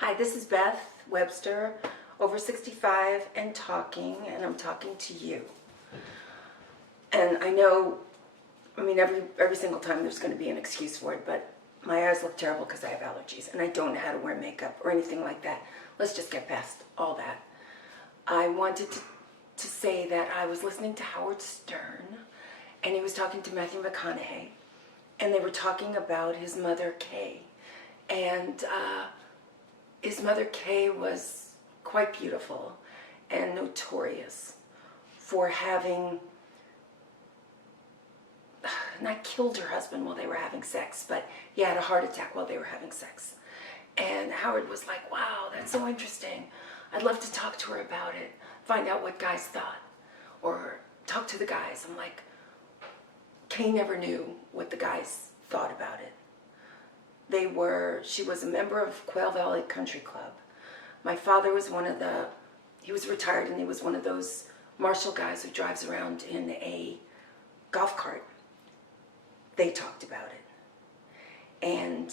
Hi, this is Beth Webster, over 65 and talking, and I'm talking to you. And I know, every single time there's going to be an excuse for it, but my eyes look terrible because I have allergies, and I don't know how to wear makeup or anything like that. Let's just get past all that. I wanted to say that I was listening to Howard Stern, and he was talking to Matthew McConaughey, and they were talking about his mother, Kay. And his mother, Kay, was quite beautiful and notorious for having not killed her husband while they were having sex, but he had a heart attack while they were having sex. And Howard was like, wow, that's so interesting. I'd love to talk to her about it, find out what guys thought, or talk to the guys. I'm like, Kay never knew what the guys thought about it. She was a member of Quail Valley Country Club. My father was he was retired, and he was one of those marshal guys who drives around in a golf cart. They talked about it. And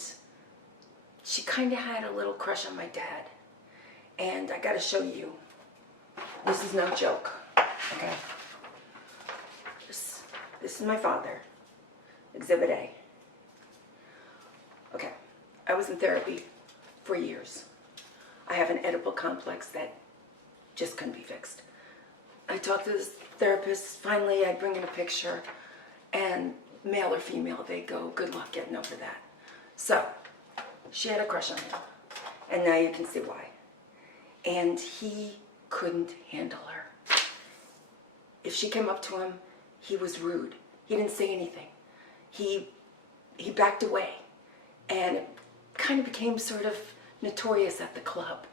she kind of had a little crush on my dad. And I gotta show you. This is no joke, okay? This is my father, Exhibit A. Okay, I was in therapy for years. I have an edible complex that just couldn't be fixed. I talked to this therapist. Finally, I'd bring in a picture, and male or female, they go, good luck getting over that. So, she had a crush on him, and now you can see why. And he couldn't handle her. If she came up to him, he was rude. He didn't say anything. He backed away. And it kind of became sort of notorious at the club.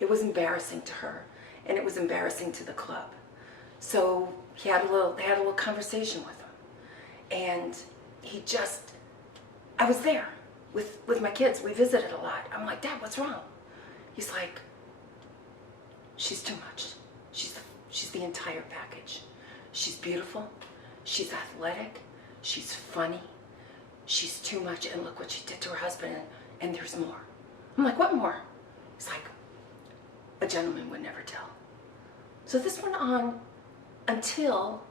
It was embarrassing to her, and it was embarrassing to the club. So they had a little conversation with him. And I was there with my kids. We visited a lot. I'm like, Dad, what's wrong? He's like, she's too much. She's the entire package. She's beautiful. She's athletic. She's funny. She's too much, and look what she did to her husband, and there's more. I'm like, what more? He's like, a gentleman would never tell. So this went on until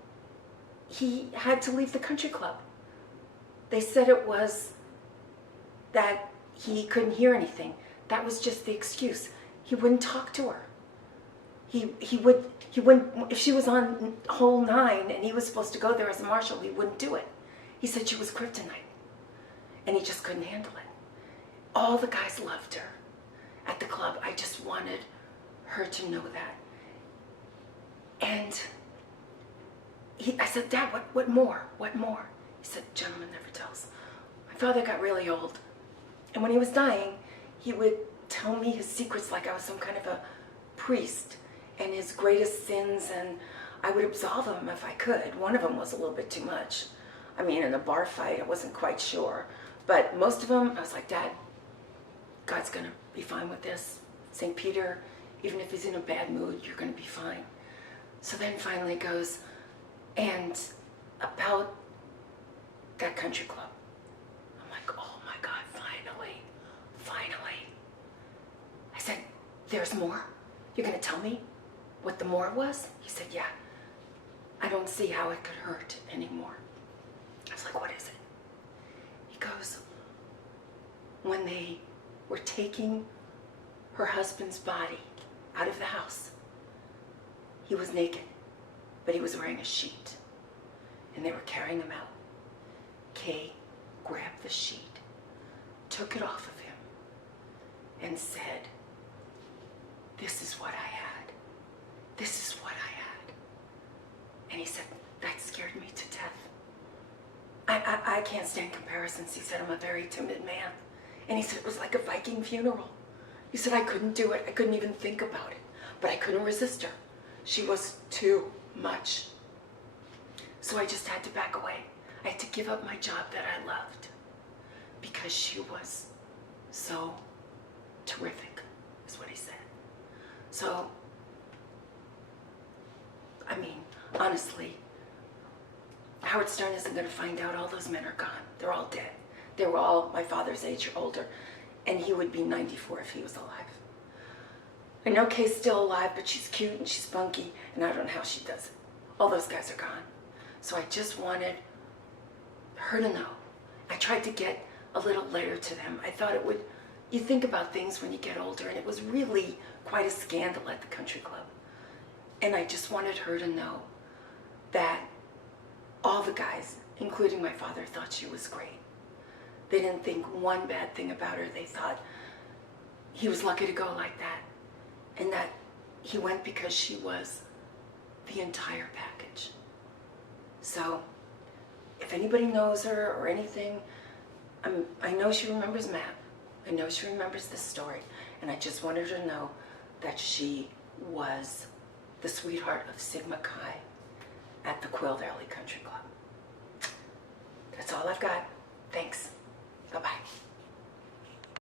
he had to leave the country club. They said it was that he couldn't hear anything. That was just the excuse. He wouldn't talk to her. He wouldn't, if she was on hole 9 and he was supposed to go there as a marshal, he wouldn't do it. He said she was kryptonite. And he just couldn't handle it. All the guys loved her at the club. I just wanted her to know that. And I said, Dad, what more? What more? He said, gentleman never tells. My father got really old. And when he was dying, he would tell me his secrets like I was some kind of a priest, and his greatest sins, and I would absolve him if I could. One of them was a little bit too much. In a bar fight, I wasn't quite sure. But most of them, I was like, Dad, God's going to be fine with this. St. Peter, even if he's in a bad mood, you're going to be fine. So then finally it goes, and about that country club. I'm like, oh my God, finally. I said, there's more? You're going to tell me what the more was? He said, yeah. I don't see how it could hurt anymore. I was like, what is it? He goes, when they were taking her husband's body out of the house, he was naked, but he was wearing a sheet, and they were carrying him out. Kay grabbed the sheet, took it off of him, and said, this is what I had. This is what I had. And he said, that scared me to death. I can't stand comparisons. He said, I'm a very timid man. And he said, it was like a Viking funeral. He said, I couldn't do it. I couldn't even think about it. But I couldn't resist her. She was too much. So I just had to back away. I had to give up my job that I loved because she was so terrific, is what he said. So, honestly, Howard Stern isn't going to find out all those men are gone. They're all dead. They were all my father's age or older, and he would be 94 if he was alive. I know Kay's still alive, but she's cute and she's spunky, and I don't know how she does it. All those guys are gone. So I just wanted her to know. I tried to get a little letter to them. I thought it would, you think about things when you get older, and it was really quite a scandal at the country club. And I just wanted her to know that all the guys, including my father, thought she was great. They didn't think one bad thing about her. They thought he was lucky to go like that, and that he went because she was the entire package. So if anybody knows her or anything, I know she remembers Matt. I know she remembers this story, and I just wanted her to know that she was the sweetheart of Sigma Chi at the Quill Valley Country Club. That's all I've got. Thanks. Bye-bye.